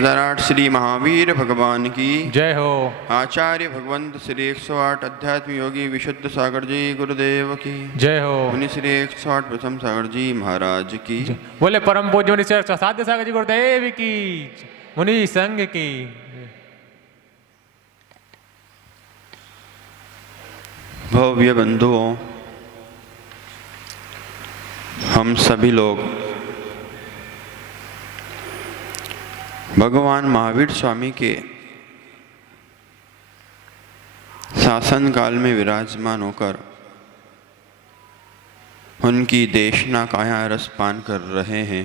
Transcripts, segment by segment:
1008 श्री महावीर भगवान की जय हो। आचार्य भगवंत श्री 108 अध्यात्म योगी विशुद्ध सागर जी गुरुदेव की जय हो। मुनि श्री 108 प्रथम सागर जी महाराज की बोले परम पूज्य मुनि श्री साध्य सागर जी गुरुदेव की, मुनि संघ की। भव्य बंधुओं, हम सभी लोग भगवान महावीर स्वामी के शासन काल में विराजमान होकर उनकी देशना काया रस पान कर रहे हैं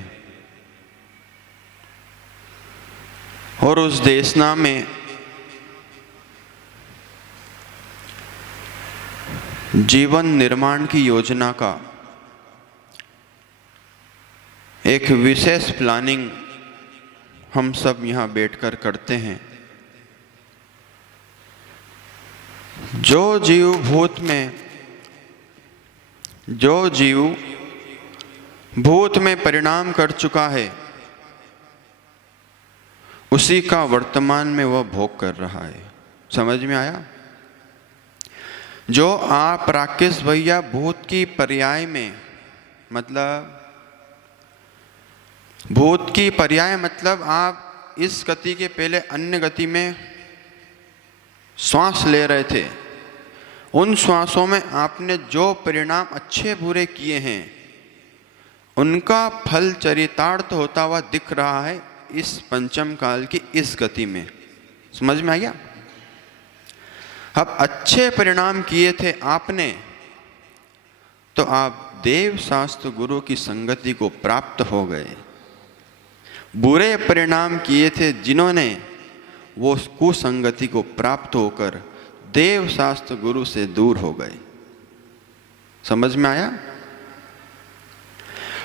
और उस देशना में जीवन निर्माण की योजना का एक विशेष प्लानिंग हम सब यहाँ बैठकर करते हैं। जो जीव भूत में परिणाम कर चुका है, उसी का वर्तमान में वह भोग कर रहा है। समझ में आया? जो आप राकेश भैया भूत की पर्याय में, मतलब भूत की पर्याय मतलब आप इस गति के पहले अन्य गति में श्वास ले रहे थे, उन श्वासों में आपने जो परिणाम अच्छे बुरे किए हैं उनका फल चरितार्थ होता हुआ दिख रहा है इस पंचम काल की इस गति में। समझ में आ गया? अब अच्छे परिणाम किए थे आपने तो आप देव शास्त्र गुरु की संगति को प्राप्त हो गए। बुरे परिणाम किए थे जिन्होंने, वो कुसंगति को प्राप्त होकर देव शास्त्र गुरु से दूर हो गए। समझ में आया?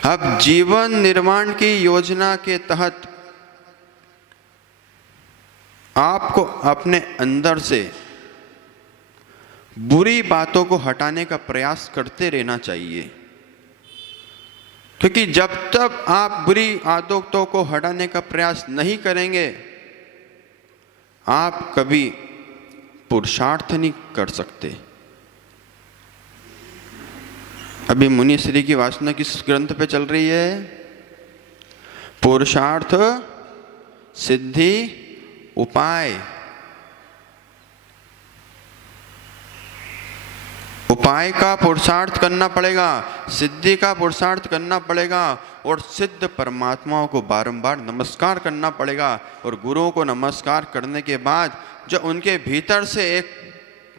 अब जीवन निर्माण की योजना के तहत आपको अपने अंदर से बुरी बातों को हटाने का प्रयास करते रहना चाहिए, क्योंकि जब तक आप बुरी आदतों को हटाने का प्रयास नहीं करेंगे आप कभी पुरुषार्थ नहीं कर सकते। अभी मुनि श्री की वासना किस ग्रंथ पे चल रही है? पुरुषार्थ सिद्धि उपाय। उपाय का पुरुषार्थ करना पड़ेगा, सिद्धि का पुरुषार्थ करना पड़ेगा और सिद्ध परमात्माओं को बारंबार नमस्कार करना पड़ेगा। और गुरुओं को नमस्कार करने के बाद जो उनके भीतर से एक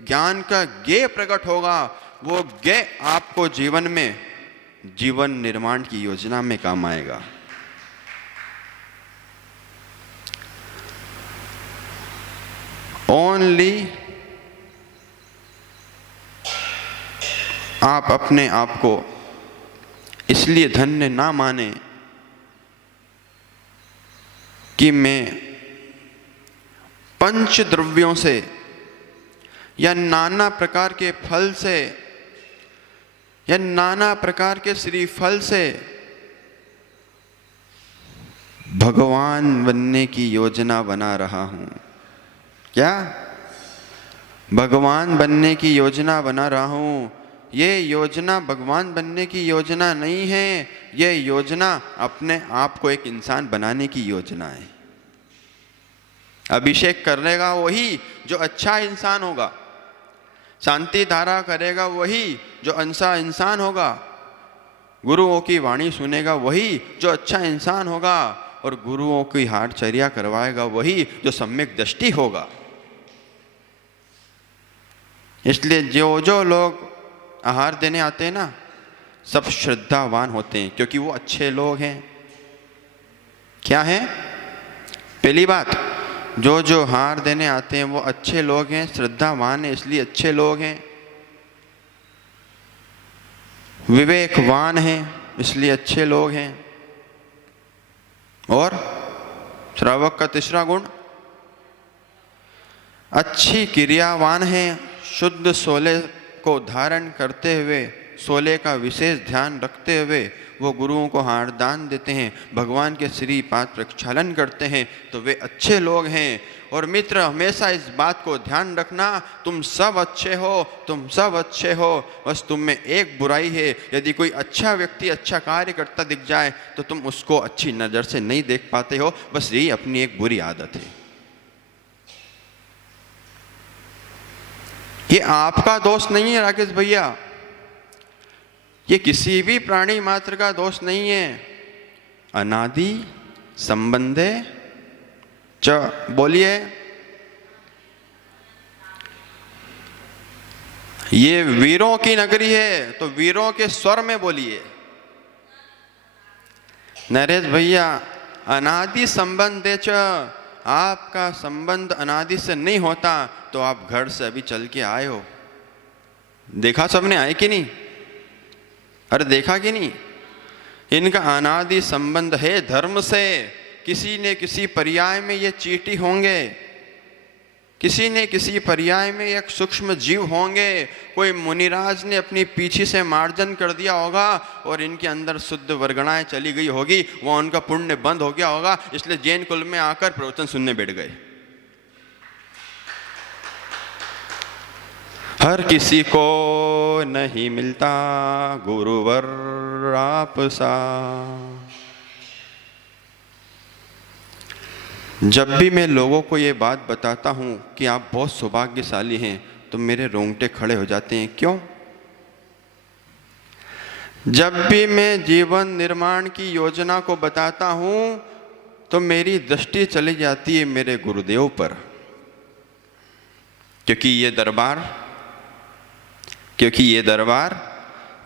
ज्ञान का ज्ञेय प्रकट होगा, वो ज्ञेय आपको जीवन में जीवन निर्माण की योजना में काम आएगा। ओनली आप अपने आप को इसलिए धन्य ना माने कि मैं पंच द्रव्यों से या नाना प्रकार के फल से या नाना प्रकार के श्रीफल से भगवान बनने की योजना बना रहा हूं। क्या भगवान बनने की योजना बना रहा हूं? ये योजना भगवान बनने की योजना नहीं है, ये योजना अपने आप को एक इंसान बनाने की योजना है। अभिषेक करेगा वही जो अच्छा इंसान होगा, शांति धारा करेगा वही जो अच्छा इंसान होगा, गुरुओं की वाणी सुनेगा वही जो अच्छा इंसान होगा और गुरुओं की हारचर्या करवाएगा वही जो सम्यक दृष्टि होगा। इसलिए जो लोग आहार देने आते हैं ना, सब श्रद्धावान होते हैं क्योंकि वो अच्छे लोग हैं। क्या है? पहली बात, जो आहार देने आते हैं वो अच्छे लोग हैं, श्रद्धावान है इसलिए अच्छे लोग हैं, विवेकवान हैं इसलिए अच्छे लोग हैं। और श्रावक का तीसरा गुण, अच्छी क्रियावान है, शुद्ध सोले को धारण करते हुए, सोले का विशेष ध्यान रखते हुए वो गुरुओं को हार दान देते हैं, भगवान के श्री पाद प्रक्षालन करते हैं, तो वे अच्छे लोग हैं। और मित्र, हमेशा इस बात को ध्यान रखना, तुम सब अच्छे हो, तुम सब अच्छे हो, बस तुम में एक बुराई है। यदि कोई अच्छा व्यक्ति अच्छा कार्य करता दिख जाए तो तुम उसको अच्छी नज़र से नहीं देख पाते हो, बस यही अपनी एक बुरी आदत है। ये आपका दोष नहीं है राकेश भैया, ये किसी भी प्राणी मात्र का दोष नहीं है। अनादि संबंधे च, बोलिए। ये वीरों की नगरी है तो वीरों के स्वर में बोलिए। नरेश भैया, अनादि संबंधे च, आपका संबंध अनादि से नहीं होता तो आप घर से अभी चल के आए हो, देखा सबने, आए कि नहीं? अरे देखा कि नहीं? इनका अनादि संबंध है धर्म से। किसी ने किसी पर्याय में ये चींटी होंगे, किसी ने किसी पर्याय में एक सूक्ष्म जीव होंगे। कोई मुनिराज ने अपनी पीछे से मार्जन कर दिया होगा और इनके अंदर शुद्ध वर्गणाएं चली गई होगी, वो उनका पुण्य बंद हो गया होगा, इसलिए जैन कुल में आकर प्रवचन सुनने बैठ गए। हर किसी को नहीं मिलता गुरुवर आप सा। जब भी मैं लोगों को ये बात बताता हूँ कि आप बहुत सौभाग्यशाली हैं, तो मेरे रोंगटे खड़े हो जाते हैं। क्यों? जब भी मैं जीवन निर्माण की योजना को बताता हूँ तो मेरी दृष्टि चली जाती है मेरे गुरुदेव पर, क्योंकि ये दरबार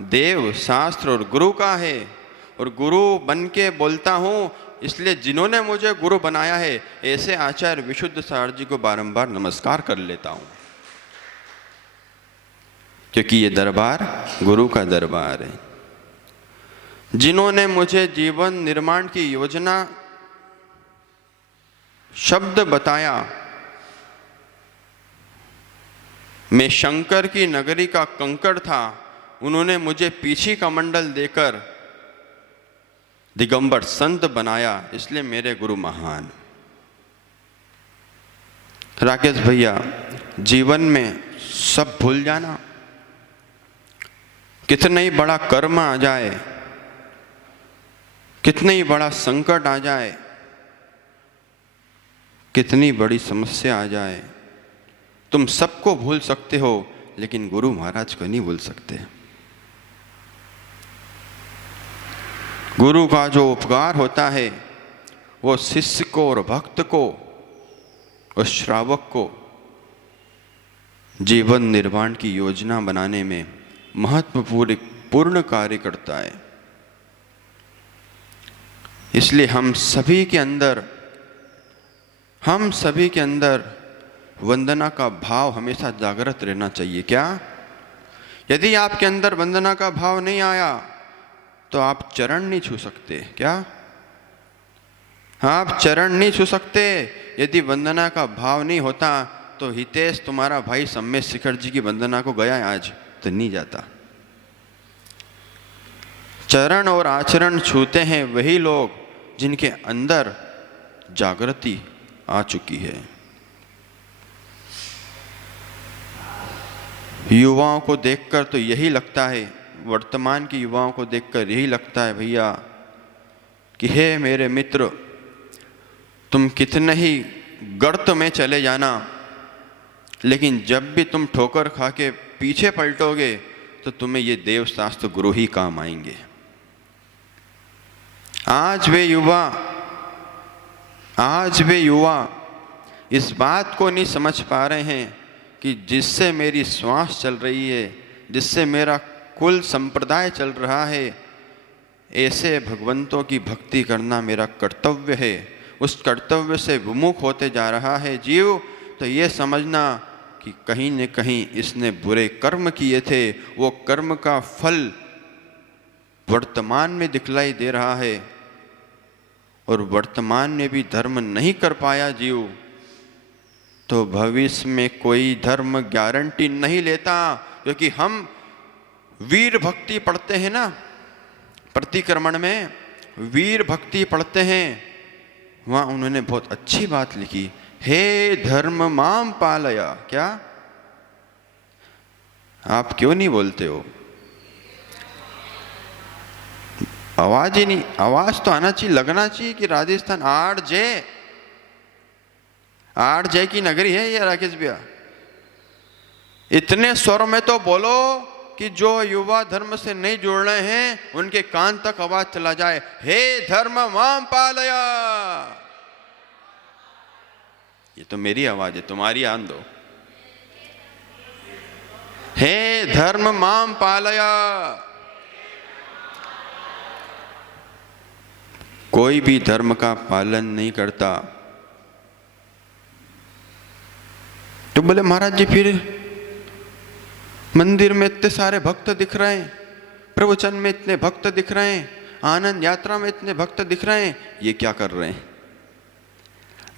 देव, शास्त्र और गुरु का है। और गुरु बन के बोलता हूँ, इसलिए जिन्होंने मुझे गुरु बनाया है ऐसे आचार्य विशुद्ध सार जी को बारंबार नमस्कार कर लेता हूँ, क्योंकि ये दरबार गुरु का दरबार है। जिन्होंने मुझे जीवन निर्माण की योजना शब्द बताया, मैं शंकर की नगरी का कंकड़ था, उन्होंने मुझे पीछे का मंडल देकर दिगंबर संत बनाया, इसलिए मेरे गुरु महान। राकेश भैया, जीवन में सब भूल जाना, कितना ही बड़ा कर्म आ जाए, कितना ही बड़ा संकट आ जाए, कितनी बड़ी समस्या आ जाए, तुम सबको भूल सकते हो, लेकिन गुरु महाराज को नहीं भूल सकते। गुरु का जो उपकार होता है वो शिष्य को और भक्त को और श्रावक को जीवन निर्माण की योजना बनाने में महत्वपूर्ण कार्य करता है। इसलिए हम सभी के अंदर वंदना का भाव हमेशा जागृत रहना चाहिए। क्या? यदि आपके अंदर वंदना का भाव नहीं आया तो आप चरण नहीं छू सकते। क्या? आप चरण नहीं छू सकते। यदि वंदना का भाव नहीं होता तो हितेश तुम्हारा भाई सम्मेद शिखर जी की वंदना को गया आज तो नहीं जाता। चरण और आचरण छूते हैं वही लोग जिनके अंदर जागृति आ चुकी है। युवाओं को देखकर तो यही लगता है, वर्तमान के युवाओं को देखकर यही लगता है भैया कि हे मेरे मित्र, तुम कितने ही गर्त में चले जाना, लेकिन जब भी तुम ठोकर खा के पीछे पलटोगे तो तुम्हें ये देव शास्त्र गुरु ही काम आएंगे। आज वे युवा इस बात को नहीं समझ पा रहे हैं कि जिससे मेरी श्वास चल रही है, जिससे मेरा कुल संप्रदाय चल रहा है, ऐसे भगवंतों की भक्ति करना मेरा कर्तव्य है। उस कर्तव्य से विमुख होते जा रहा है जीव, तो ये समझना कि कहीं न कहीं इसने बुरे कर्म किए थे, वो कर्म का फल वर्तमान में दिखलाई दे रहा है। और वर्तमान में भी धर्म नहीं कर पाया जीव, तो भविष्य में कोई धर्म गारंटी नहीं लेता। क्योंकि हम वीर भक्ति पढ़ते हैं ना, प्रतिक्रमण में वीर भक्ति पढ़ते हैं, वहां उन्होंने बहुत अच्छी बात लिखी, हे धर्म माम पालया। क्या आप क्यों नहीं बोलते हो? आवाज ही नहीं, आवाज तो आना चाहिए, लगना चाहिए कि राजस्थान आठ जय की नगरी है ये राकेश भैया। इतने स्वर में तो बोलो कि जो युवा धर्म से नहीं जुड़ रहे हैं उनके कान तक आवाज चला जाए, हे धर्म माम पालया। ये तो मेरी आवाज है, तुम्हारी आन दो। हे धर्म माम पालया। कोई भी धर्म का पालन नहीं करता तो बोले महाराज जी फिर मंदिर में इतने सारे भक्त दिख रहे हैं, प्रवचन में इतने भक्त दिख रहे हैं, आनंद यात्रा में इतने भक्त दिख रहे हैं, ये क्या कर रहे हैं?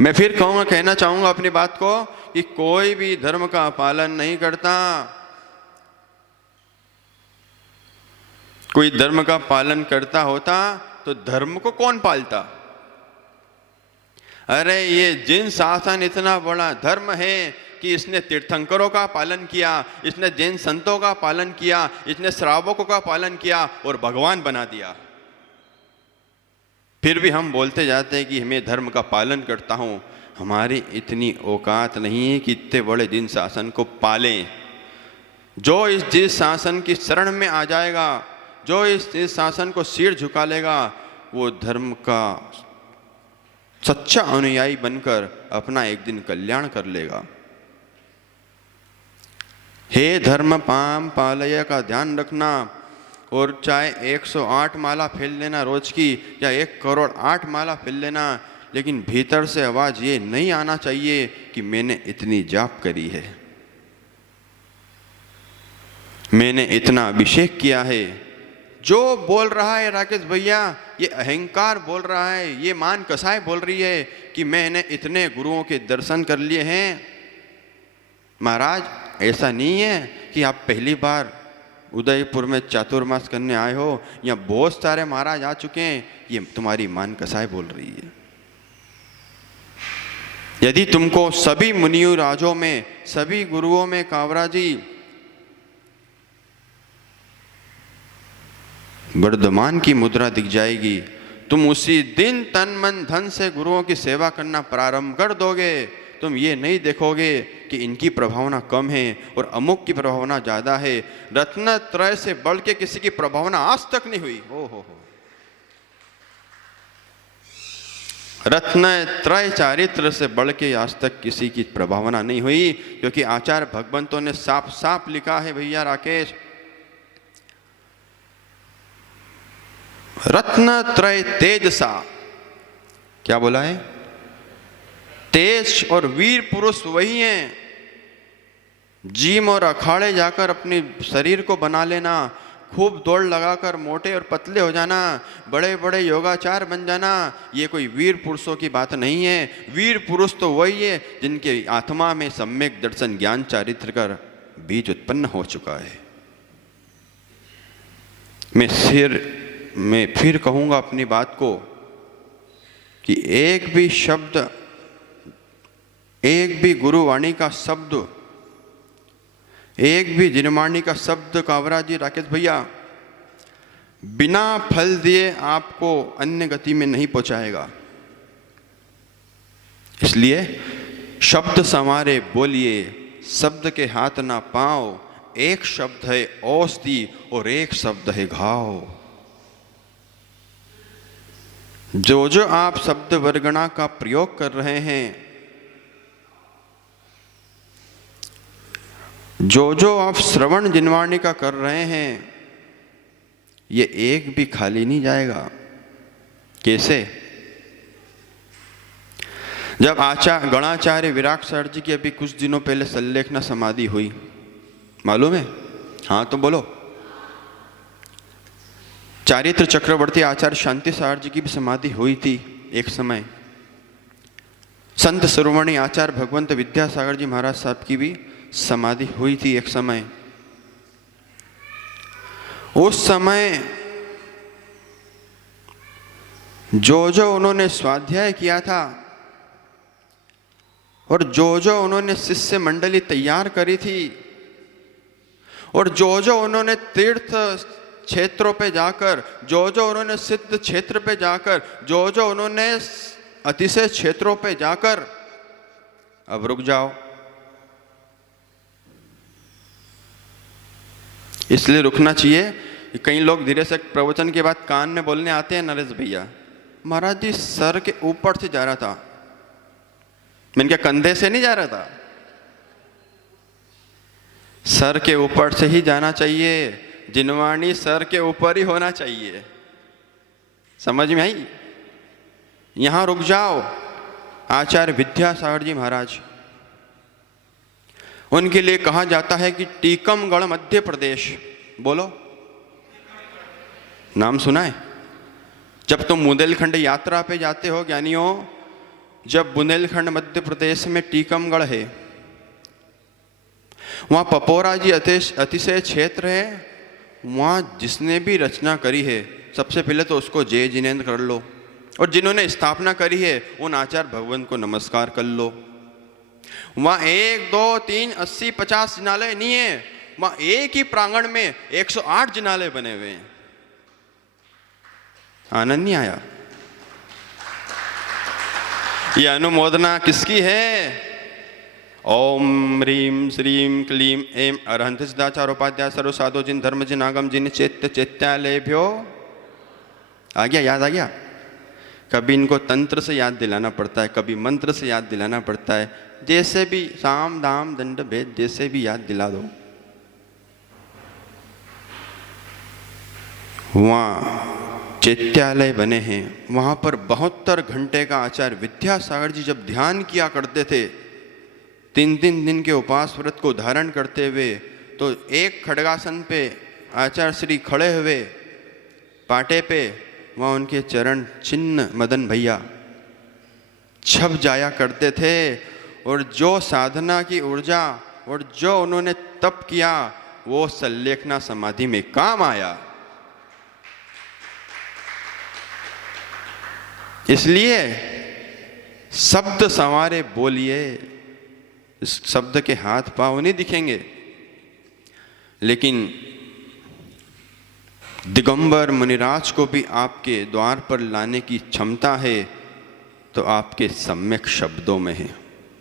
मैं फिर कहना चाहूंगा अपनी बात को कि कोई भी धर्म का पालन नहीं करता। कोई धर्म का पालन करता होता तो धर्म को कौन पालता? अरे ये जिन शासन इतना बड़ा धर्म है कि इसने तीर्थंकरों का पालन किया, इसने जैन संतों का पालन किया, इसने श्रावकों का पालन किया और भगवान बना दिया। फिर भी हम बोलते जाते हैं कि मैं धर्म का पालन करता हूं। हमारी इतनी औकात नहीं है कि इतने बड़े जिन शासन को पालें। जो इस जिस शासन की शरण में आ जाएगा, जो इस शासन को सिर झुका लेगा, वो धर्म का सच्चा अनुयायी बनकर अपना एक दिन कल्याण कर लेगा। हे धर्म पाम पालय का ध्यान रखना। और चाहे 108 माला फेल लेना रोज की या 1 करोड़ 8 माला फेल लेना, लेकिन भीतर से आवाज ये नहीं आना चाहिए कि मैंने इतनी जाप करी है, मैंने इतना अभिषेक किया है। जो बोल रहा है राकेश भैया, ये अहंकार बोल रहा है, ये मान कसाई बोल रही है कि मैंने इतने गुरुओं के दर्शन कर लिए हैं। महाराज ऐसा नहीं है कि आप पहली बार उदयपुर में चातुर्मास करने आए हो, या बहुत सारे महाराज आ चुके हैं, ये तुम्हारी मान कसाई बोल रही है। यदि तुमको सभी मुनियों राजों में, सभी गुरुओं में कावरा जी वर्धमान की मुद्रा दिख जाएगी, तुम उसी दिन तन मन धन से गुरुओं की सेवा करना प्रारंभ कर दोगे। तुम ये नहीं देखोगे कि इनकी प्रभावना कम है और अमुक की प्रभावना ज्यादा है। रत्न त्रय से बढ़ के किसी की प्रभावना आज तक नहीं हुई। हो रत्न त्रय चारित्र से बढ़ के आज तक किसी की प्रभावना नहीं हुई, क्योंकि आचार्य भगवंतों ने साफ साफ लिखा है भैया राकेश, रत्न त्रय तेज सा। क्या बोला है? तेज और वीर पुरुष वही हैं। जिम और अखाड़े जाकर अपने शरीर को बना लेना, खूब दौड़ लगाकर मोटे और पतले हो जाना, बड़े बड़े योगाचार बन जाना, ये कोई वीर पुरुषों की बात नहीं है। वीर पुरुष तो वही है जिनके आत्मा में सम्यक दर्शन ज्ञान चारित्र का बीज उत्पन्न हो चुका है। मैं फिर कहूंगा अपनी बात को कि एक भी शब्द, एक भी गुरुवाणी का शब्द, एक भी जिनवाणी का शब्द कावरा जी राकेश भैया बिना फल दिए आपको अन्य गति में नहीं पहुंचाएगा। इसलिए शब्द संवारे बोलिए, शब्द के हाथ ना पाओ। एक शब्द है औषधि और एक शब्द है घाव। जो आप शब्द वर्गणा का प्रयोग कर रहे हैं, जो आप श्रवण जिनवाणी का कर रहे हैं, ये एक भी खाली नहीं जाएगा। कैसे? जब गणाचार्य विराट सर जी की अभी कुछ दिनों पहले सल्लेखना समाधि हुई, मालूम है? हाँ तो बोलो। चारित्र चक्रवर्ती आचार्य शांति सार जी की भी समाधि हुई थी एक समय। संत शिरोमणि आचार्य भगवंत विद्यासागर जी महाराज साहब की भी समाधि हुई थी एक समय। उस समय जो उन्होंने स्वाध्याय किया था और जो उन्होंने शिष्य मंडली तैयार करी थी और जो उन्होंने तीर्थ क्षेत्रों पे जाकर, जो उन्होंने सिद्ध क्षेत्र पे जाकर, जो उन्होंने अतिशय क्षेत्रों पे जाकर, अब रुक जाओ। इसलिए रुकना चाहिए कि कई लोग धीरे से प्रवचन के बाद कान में बोलने आते हैं, नरेश भैया महाराज जी सर के ऊपर से जा रहा था, मैंने क्या कंधे से नहीं जा रहा था, सर के ऊपर से ही जाना चाहिए। जिनवाणी सर के ऊपर ही होना चाहिए। समझ में आई? यहां रुक जाओ। आचार्य विद्यासागर जी महाराज, उनके लिए कहा जाता है कि टीकमगढ़ मध्य प्रदेश, बोलो नाम सुना है? जब तुम बुंदेलखंड यात्रा पे जाते हो ज्ञानियों, जब बुंदेलखंड मध्य प्रदेश में टीकमगढ़ है, वहां पपोरा जी अतिशय क्षेत्र है, वहां जिसने भी रचना करी है सबसे पहले तो उसको जय जिनेन्द्र कर लो, और जिन्होंने स्थापना करी है उन आचार्य भगवान को नमस्कार कर लो। वहां 1, 2, 3, 80, 50 जिनालय नहीं है, वहां एक ही प्रांगण में 108 जिनालय बने हुए हैं। आनंद नहीं आया? यह अनुमोदना किसकी है? ओम ह्रीम श्रीम क्लीम एम अरहंत सिद्धाचार्य उपाध्याय सर्व साधो जिन धर्म जिन आगम जिन चैत्य चैत्यालय भ्यो। आ गया? याद आ गया? कभी इनको तंत्र से याद दिलाना पड़ता है, कभी मंत्र से याद दिलाना पड़ता है, जैसे भी साम दाम दंड भेद जैसे भी याद दिला दो। वहाँ चैत्यालय बने हैं, वहाँ पर 72 घंटे का आचार्य विद्यासागर जी जब ध्यान किया करते थे, 3 दिन के उपास व्रत को धारण करते हुए, तो एक खड़गासन पे आचार्य श्री खड़े हुए पाटे पे, वहाँ उनके चरण चिन्ह मदन भैया छप जाया करते थे। और जो साधना की ऊर्जा और जो उन्होंने तप किया वो सल्लेखना समाधि में काम आया। इसलिए शब्द संवारे बोलिए, इस शब्द के हाथ पांव नहीं दिखेंगे, लेकिन दिगंबर मुनिराज को भी आपके द्वार पर लाने की क्षमता है, तो आपके सम्यक शब्दों में है।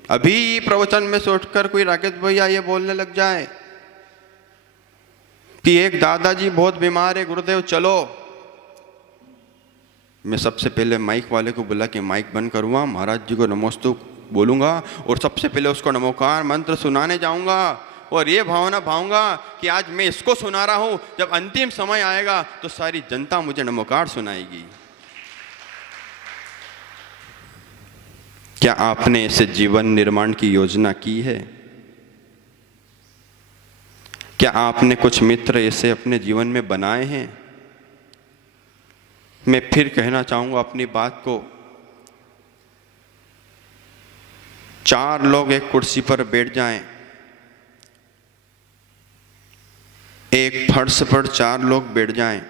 अभी प्रवचन में से उठकर कोई राकेश भैया ये बोलने लग जाए कि एक दादाजी बहुत बीमार है गुरुदेव चलो, मैं सबसे पहले माइक वाले को बोला कि माइक बंद करूँगा, महाराज जी को नमोस्तु बोलूँगा और सबसे पहले उसको नमोकार मंत्र सुनाने जाऊँगा और ये भावना भाऊँगा कि आज मैं इसको सुना रहा हूँ, जब अंतिम समय आएगा तो सारी जनता मुझे नमोकार सुनाएगी। क्या आपने ऐसे जीवन निर्माण की योजना की है? क्या आपने कुछ मित्र ऐसे अपने जीवन में बनाए हैं? मैं फिर कहना चाहूँगा अपनी बात को, 4 लोग एक कुर्सी पर बैठ जाएं, एक फर्श पर 4 लोग बैठ जाएं,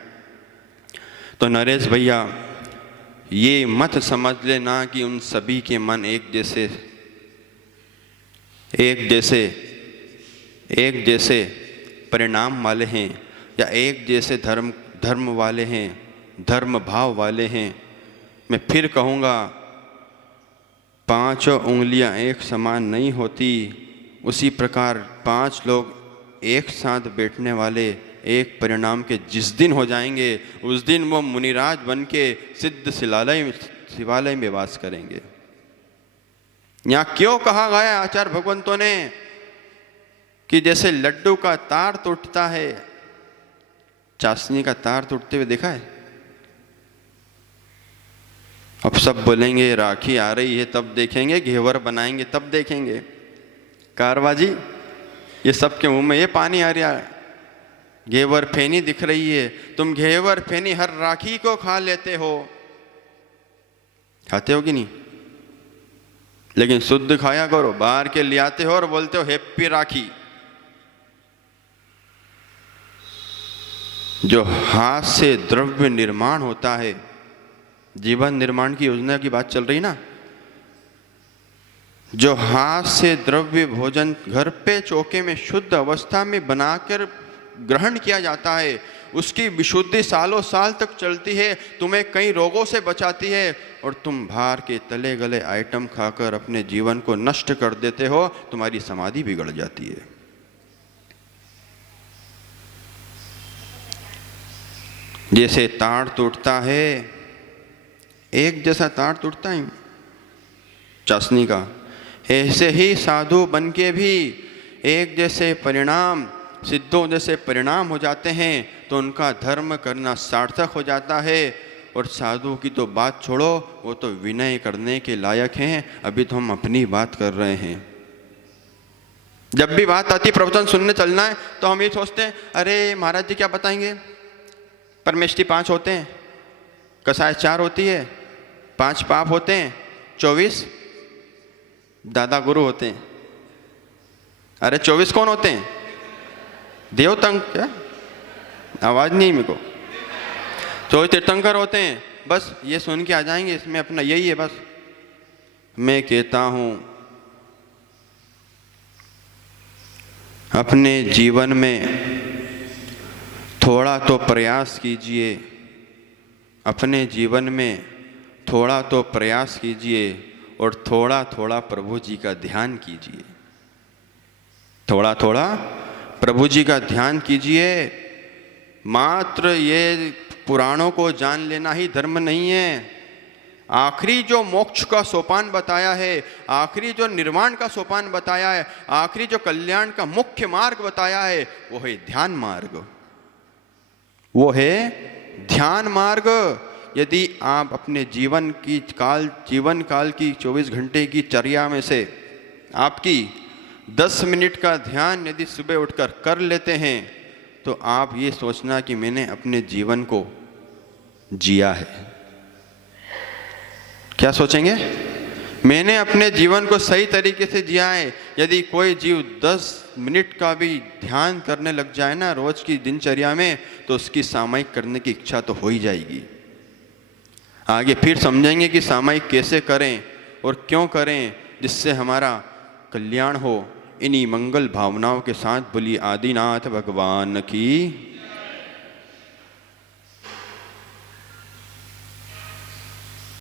तो नरेश भैया ये मत समझ लेना कि उन सभी के मन एक जैसे परिणाम वाले हैं या एक जैसे धर्म वाले हैं, धर्म भाव वाले हैं। मैं फिर कहूँगा 5 उंगलियां एक समान नहीं होती, उसी प्रकार 5 लोग एक साथ बैठने वाले एक परिणाम के जिस दिन हो जाएंगे उस दिन वो मुनिराज बन के सिद्ध शिवालय में वास करेंगे। यहाँ क्यों कहा गया आचार्य भगवंतों ने कि जैसे लड्डू का तार टूटता है, चाशनी का तार टूटते हुए देखा है? अब सब बोलेंगे राखी आ रही है तब देखेंगे, घेवर बनाएंगे तब देखेंगे। कारवाजी ये सबके मुंह में ये पानी आ रहा है, घेवर फेनी दिख रही है, तुम घेवर फेनी हर राखी को खा लेते हो, खाते हो कि नहीं? लेकिन शुद्ध खाया करो, बाहर के ले आते हो और बोलते हो हैप्पी राखी। जो हाथ से द्रव्य निर्माण होता है जीवन निर्माण की योजना की बात चल रही ना। जो हाथ से द्रव्य भोजन घर पे चौके में शुद्ध अवस्था में बनाकर ग्रहण किया जाता है, उसकी विशुद्धि सालों साल तक चलती है, तुम्हें कई रोगों से बचाती है, और तुम बाहर के तले गले आइटम खाकर अपने जीवन को नष्ट कर देते हो, तुम्हारी समाधि बिगड़ जाती है। जैसे तार टूटता है, एक जैसा तार टूटता है चाशनी का, ऐसे ही साधु बन के भी एक जैसे परिणाम, सिद्धों जैसे परिणाम हो जाते हैं, तो उनका धर्म करना सार्थक हो जाता है। और साधु की तो बात छोड़ो, वो तो विनय करने के लायक हैं। अभी तो हम अपनी बात कर रहे हैं। जब भी बात आती प्रवचन सुनने चलना है तो हम ये सोचते हैं, अरे महाराज जी क्या बताएंगे, परमेष्टि 5 होते हैं, कसाय 4 होती है, 5 पाप होते हैं, 24 दादा गुरु होते हैं। अरे 24 कौन होते हैं? देवतंग, क्या आवाज नहीं मेरे को, 24 तीर्थंकर होते हैं। बस ये सुन के आ जाएंगे, इसमें अपना यही है। बस मैं कहता हूं, अपने जीवन में थोड़ा तो प्रयास कीजिए, अपने जीवन में थोड़ा तो प्रयास कीजिए, और थोड़ा थोड़ा प्रभु जी का ध्यान कीजिए। थोड़ा थोड़ा प्रभु जी का ध्यान कीजिए। मात्र ये पुराणों को जान लेना ही धर्म नहीं है। आखिरी जो मोक्ष का सोपान बताया है, आखिरी जो निर्वाण का सोपान बताया है, आखिरी जो कल्याण का मुख्य मार्ग बताया है, वो है ध्यान मार्ग, वो है ध्यान मार्ग। यदि आप अपने जीवन काल की 24 घंटे की चर्या में से आपकी 10 मिनट का ध्यान यदि सुबह उठकर कर लेते हैं, तो आप ये सोचना कि मैंने अपने जीवन को जिया है। क्या सोचेंगे? मैंने अपने जीवन को सही तरीके से जिया है। यदि कोई जीव 10 मिनट का भी ध्यान करने लग जाए ना रोज की दिनचर्या में, तो उसकी सामयिक करने की इच्छा तो हो ही जाएगी। आगे फिर समझेंगे कि सामयिक कैसे करें और क्यों करें, जिससे हमारा कल्याण हो। इन्हीं मंगल भावनाओं के साथ बोलिए आदिनाथ भगवान की